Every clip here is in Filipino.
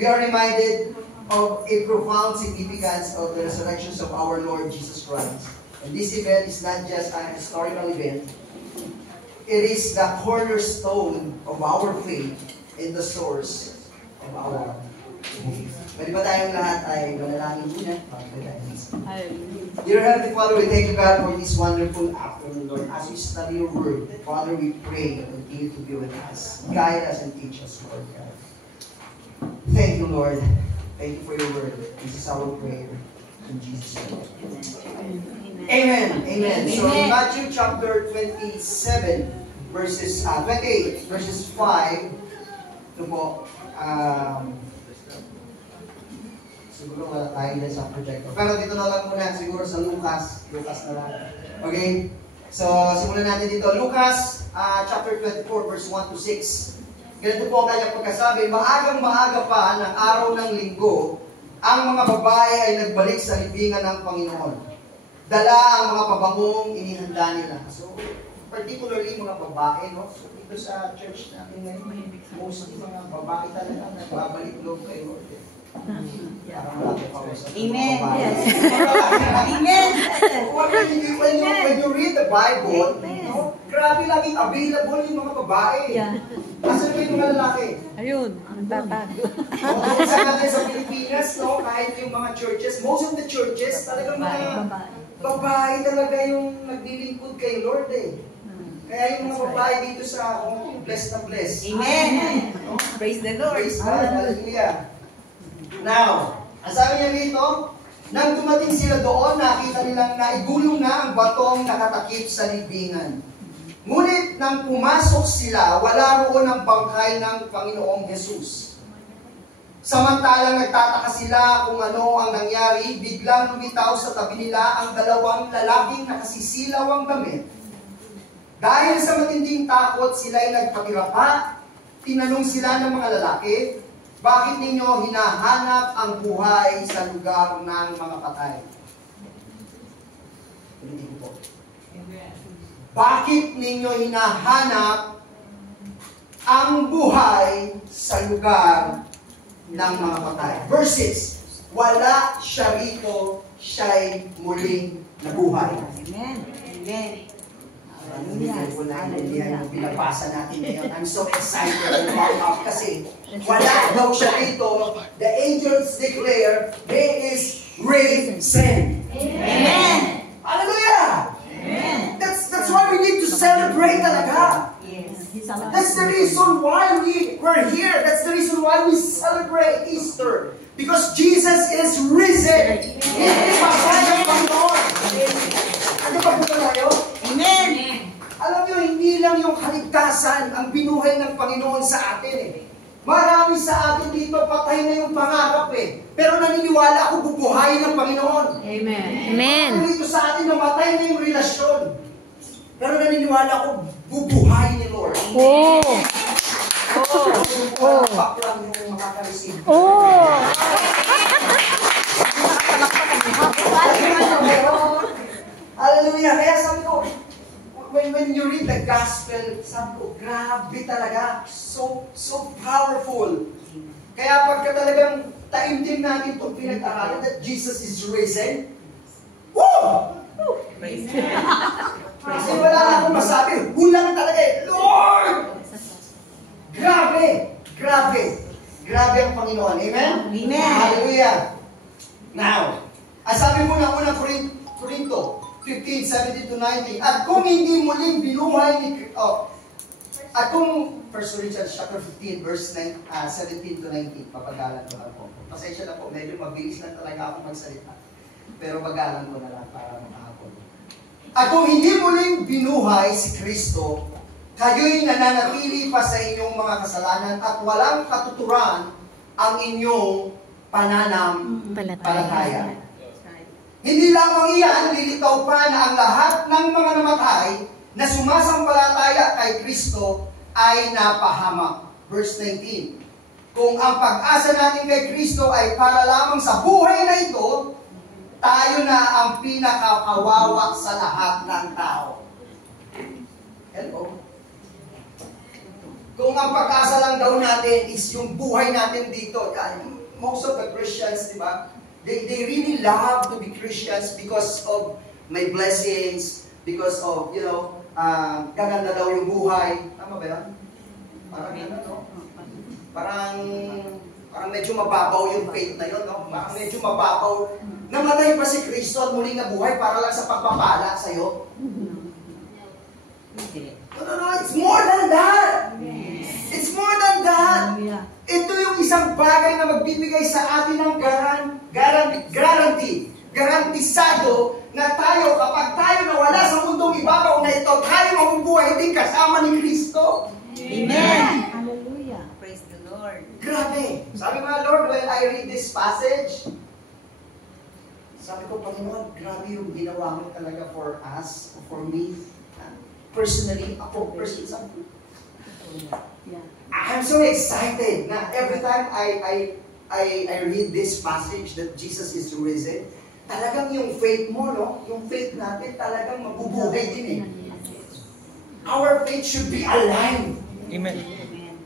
we are reminded of a profound significance of the resurrection of our Lord Jesus Christ. And this event is not just an historical event. It is the cornerstone of our faith and the source of our faith. Pwede ba tayong lahat ay manalangin muna? Dear Heavenly Father, we thank you, God, for this wonderful afternoon, Lord. As we study your word, Father, we pray that continue to be with us. Guide us and teach us, Lord God. Thank you, Lord. Thank you for your word. This is our prayer. In Jesus' name. Amen. Amen. So in Matthew chapter 27, verses 28, verses 5, ito po, siguro wala tayo din sa projector. Pero dito na lang muna, siguro sa Lucas na lang. Okay? So, simulan natin dito. Lucas chapter 24, verse 1 to 6. Ganito po ang kanyang pagkasabi, maagang-maaga pa ng araw ng linggo, ang mga babae ay nagbalik sa libingan ng Panginoon. Dala ang mga pabangong inihanda nila. So, particularly mga babae, no? So, dito sa church natin ngayon, mostly mga babae talaga nagbabalik loob kay Lord. Amen. Yes. Amen. When you read the Bible, no, grabe laging available yung mga babae. Asan ba yung mga lalaki? Ayun, ang tata. Sa natin sa Pilipinas, no, kahit yung mga churches, most of the churches, talagang mga babae talaga yung naglilingkod kay Lord eh. Kaya yung mga babae dito sa blessed na blessed. Amen. Praise the Lord. Praise God. Hallelujah. Now, ang sabi niya rito, nang dumating sila doon, nakita nilang naigulong na ang batong nakatakip sa libingan. Ngunit nang pumasok sila, wala roon ang bangkay ng Panginoong Jesus. Samantalang nagtataka sila kung ano ang nangyari, biglang lumitaw sa tabi nila ang dalawang lalaking nakasisilaw ang damit. Dahil sa matinding takot, sila'y nagpakirapa. Tinanong sila ng mga lalaki, bakit ninyo hinahanap ang buhay sa lugar ng mga patay? Ulitin ko po. Bakit ninyo hinahanap ang buhay sa lugar ng mga patay? Verses, wala siya rito, siya'y muling nabuhay. Amen. Amen. Hindi ko naintindihan yung binabasa natin ngayon. I'm so excited and pumped up kasi wala daw siya rito. The angels declare, He is risen. Amen. Hallelujah! Amen. That's why we need to celebrate talaga. Yes. That's the reason why we're here. That's the reason why we celebrate Easter. Because Jesus is risen. Hindi masaya ang Panginoon. Ano ba po tayo? Amen. Alam nyo, hindi lang yung kaligtasan ang binuhay ng Panginoon sa atin eh. Marami sa atin dito, patay na yung pangarap eh. Pero naniniwala ako, bubuhayin ng Panginoon. Amen. Amen. Marami dito sa atin, namatay na yung relasyon. Pero naniniwala ako, bubuhayin ni Lord. Oh. Oh. Baklang yung makaka-receive. Oh. Hallelujah. Kaya sabi ko, when you read the gospel, sabi ko, grabe talaga. So powerful. Kaya pagka talagang taimtim natin itong pinag-aralan that Jesus is risen, woo! Kasi wala na akong masabi. Hulang talaga eh. Lord! Grabe! Grabe! Grabe ang Panginoon. Amen? Amen. Hallelujah! Now, sabi mo na unang Korinto 15:17-19, at kung hindi muling binuhay ni at kung 1 Corinthians chapter 15 verse 17-19, papagalan ko lang po. Pasensya na po, medyo mabilis lang talaga ako magsalita. Pero pagalan ko na lang para makahapon. At kung hindi muling binuhay si Kristo, kayo'y nananatili pa sa inyong mga kasalanan at walang katuturan ang inyong pananampalataya. Hindi lamang iyan, lilitaw pa na ang lahat ng mga namatay na sumasampalataya kay Kristo ay napahamak. Verse 19. Kung ang pag-asa natin kay Kristo ay para lamang sa buhay na ito, tayo na ang pinakakawawa sa lahat ng tao. Hello? Kung ang pag-asa lang daw natin is yung buhay natin dito, most of the Christians, di ba, they really love to be Christians because of my blessings, because of, gaganda daw yung buhay. Tama ba yan? Parang gano'n, no? Parang medyo mababaw yung faith na yun, no? Parang medyo mababaw. Namatay pa si Kristo at muling nabuhay para lang sa pagpapala sa'yo. No, it's more than that. It's more than that. Ito yung isang bagay na magbibigay sa atin ng garantisado na tayo, kapag tayo nawala sa mundong ibabaw na ito, tayo mabubuhay din kasama ni Kristo. Amen. Hallelujah. Praise the Lord. Grabe. Sabi ko nga, Lord, when I read this passage, sabi ko, Panginoon, grabe yung ginawa mo talaga for us, for me. Personally, ako personally. I'm so excited na every time I read this passage that Jesus is risen, talagang yung faith mo, no? Yung faith natin talagang mabubuhay din eh. Our faith should be alive. Amen.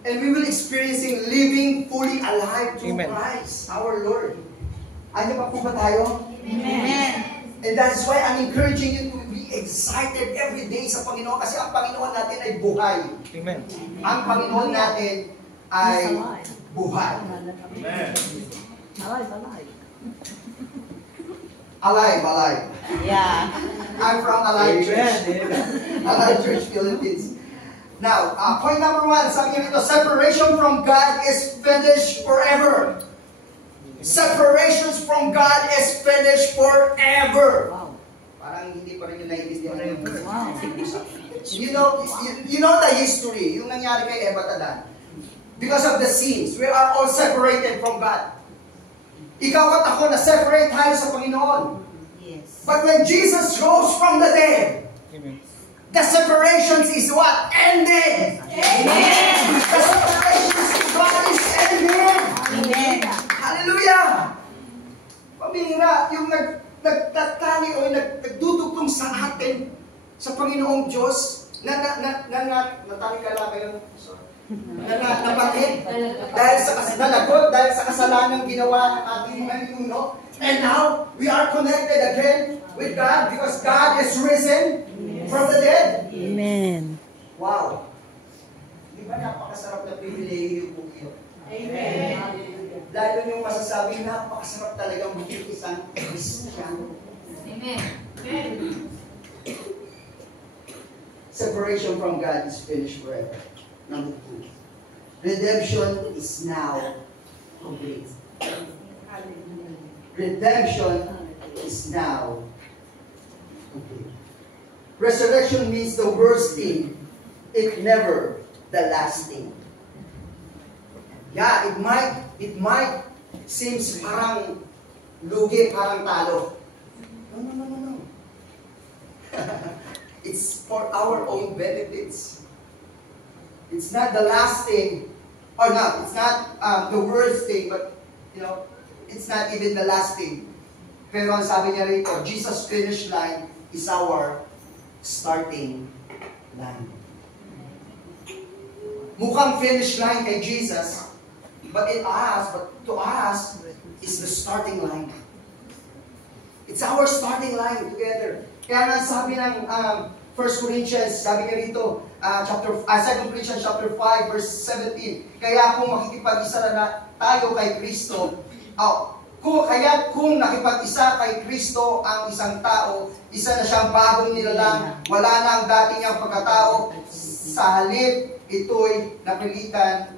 And we will experiencing living fully alive through Amen. Christ, our Lord. Ano pa po ba tayo? Amen. And that's why I'm encouraging you to be excited every day sa Panginoon kasi ang Panginoon natin ay buhay. Amen. Ang Panginoon natin ay buhay. Amen. Alive. Yeah. I'm from Alive Church. Alive Church, Philippines. Now, point number 1, sabi niyo dito, separation from God is finished forever. Separations from God is finished forever. Wow. Parang hindi pa rin yung naiintindihan yung Wow. You know the history, yung nangyari kay Eva at Adan. Because of the sins, we are all separated from God. Ikaw at ako na separate tayo sa Panginoon. Yes. But when Jesus rose from the dead, Amen. the separations is what? Ended. Amen. The separations to God is ended. Amen. Hallelujah! Pamihira, yung nagtatali o nagdudugtong sa atin sa Panginoong Diyos natali ka lang kayo. Napatid dahil sa nalagot, dahil sa kasalanang ginawa ng ating mga ninuno. And now, we are connected again with God because God is risen from the dead. Amen. Wow! Di ba napakasarap na pribilehiyo po yun? Amen. Lalo yung masasabi, napakasarap talagang maging isang Kristiyano. Amen. Separation from God is finished forever. Number 2. Redemption is now complete. Redemption is now complete. Resurrection means the worst thing, if never the last thing. Yeah, it might seems parang lugi, parang talo. No. It's for our own benefits. It's not the last thing, or not. It's not the worst thing, but it's not even the last thing. Pero ang sabi niya rito, Jesus' finish line is our starting line. Mukhang finish line kay Jesus, but to us, is the starting line. It's our starting line together. Kaya nga sabi ng 1 Corinthians, sabi niya rito, 2 Corinthians chapter 5, verse 17, kaya kung makikipag-isa na tayo kay Kristo, kung nakipag-isa kay Kristo ang isang tao, isa na siyang bagong nilalang, wala na ang dati niyang pagkatao, sa halip, ito'y napalitan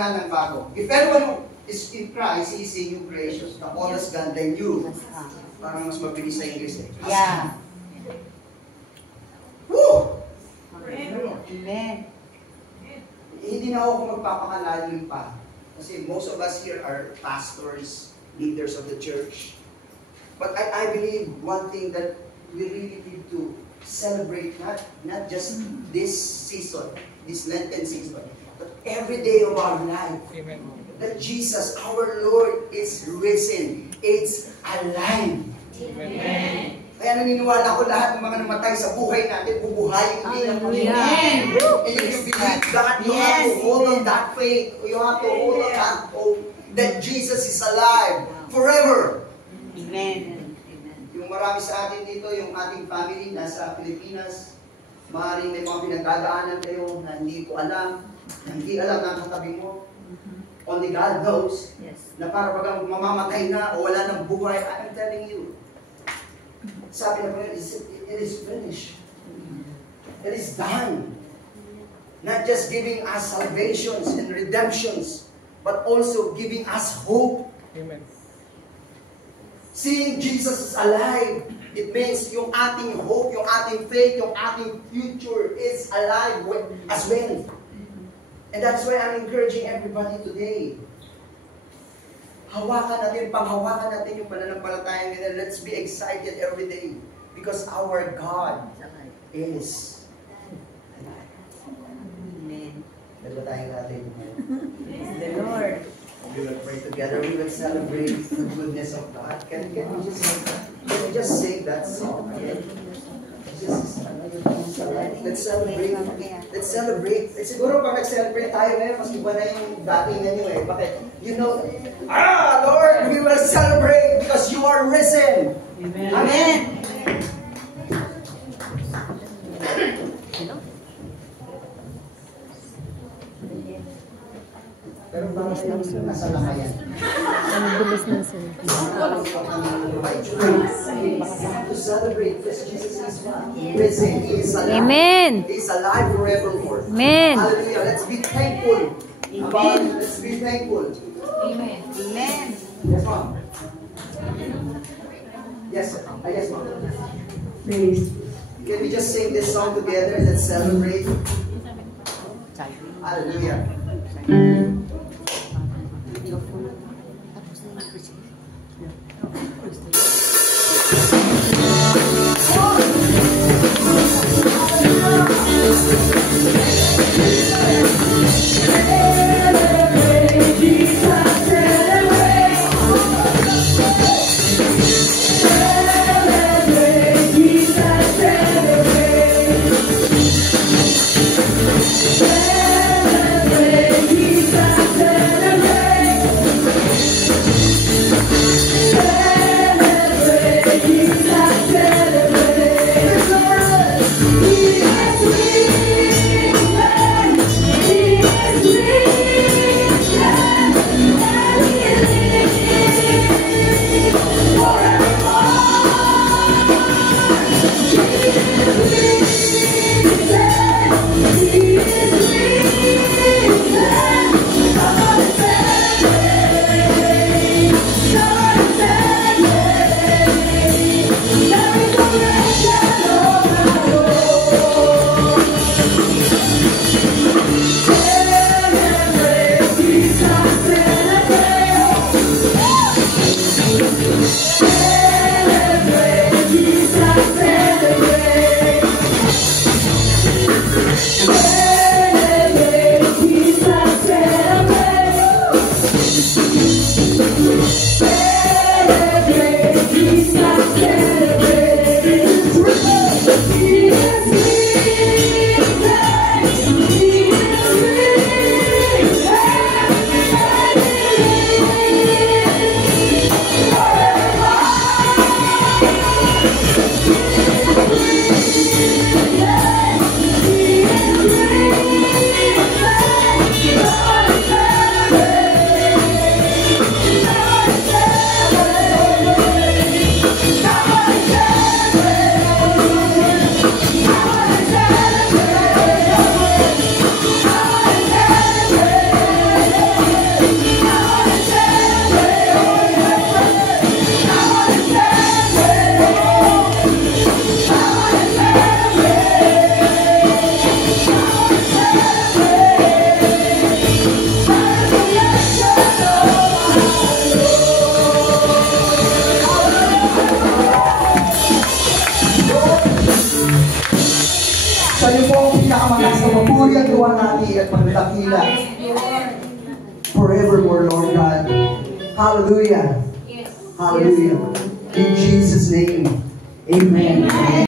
na ng bago. If anyone is in Christ, he is a new creation. The old is gone, the new. Parang mas mabilis sa English eh. Yeah. Woo! Amen. Hindi na ako magpapakalalim pa. Kasi most of us here are pastors, leaders of the church. But I believe one thing that we really need to celebrate, not just this season, this Lenten season, but every day of our life. Amen. That Jesus, our Lord, is risen. It's alive. Amen. Kaya naniniwala ko lahat ng mga namatay sa buhay natin, bubuhayin din ang Panginoon. Amen. And if you believe that, you have to hold on that faith. You have to hold on that hope that Jesus is alive forever. Amen. Yung marami sa atin dito, yung ating family nasa Pilipinas, maaaring may mga pinagdadaanan kayo na hindi ko alam, na hindi alam ng katabi mo. Only God knows na para pag mamamatay na o wala ng buhay, I am telling you, sabi na po yun, it is finished. It is done. Not just giving us salvations and redemptions, but also giving us hope. Amen. Seeing Jesus is alive, it means yung ating hope, yung ating faith, yung ating future is alive as well. And that's why I'm encouraging everybody today. Hawakan natin, panghawakan natin yung pananampalataya nila. Let's be excited every day. Because our God is alive. Amen. Dalawa tayong natin. Praise the Lord. We will pray together. We will celebrate the goodness of God. Can we just sing that song? Let's celebrate. Let's celebrate. Siguro pag nag-celebrate tayo ngayon, mas iba na yung dating ninyo eh. Bakit? You know, Lord, we will celebrate because you are risen. Amen. Amen. Pero parang yung nasa lakayan. Ang bilis na sila. To celebrate because Jesus is risen. He is alive. Amen. He is alive forevermore. Amen. Hallelujah. Let's be thankful. Amen. Let's be thankful. Amen. Amen. Yes, ma'am. Yes, sir. Yes, ma'am. Praise. Can we just sing this song together and let's celebrate? Hallelujah. Forevermore, Lord God. Hallelujah. Hallelujah. In Jesus' name. Amen.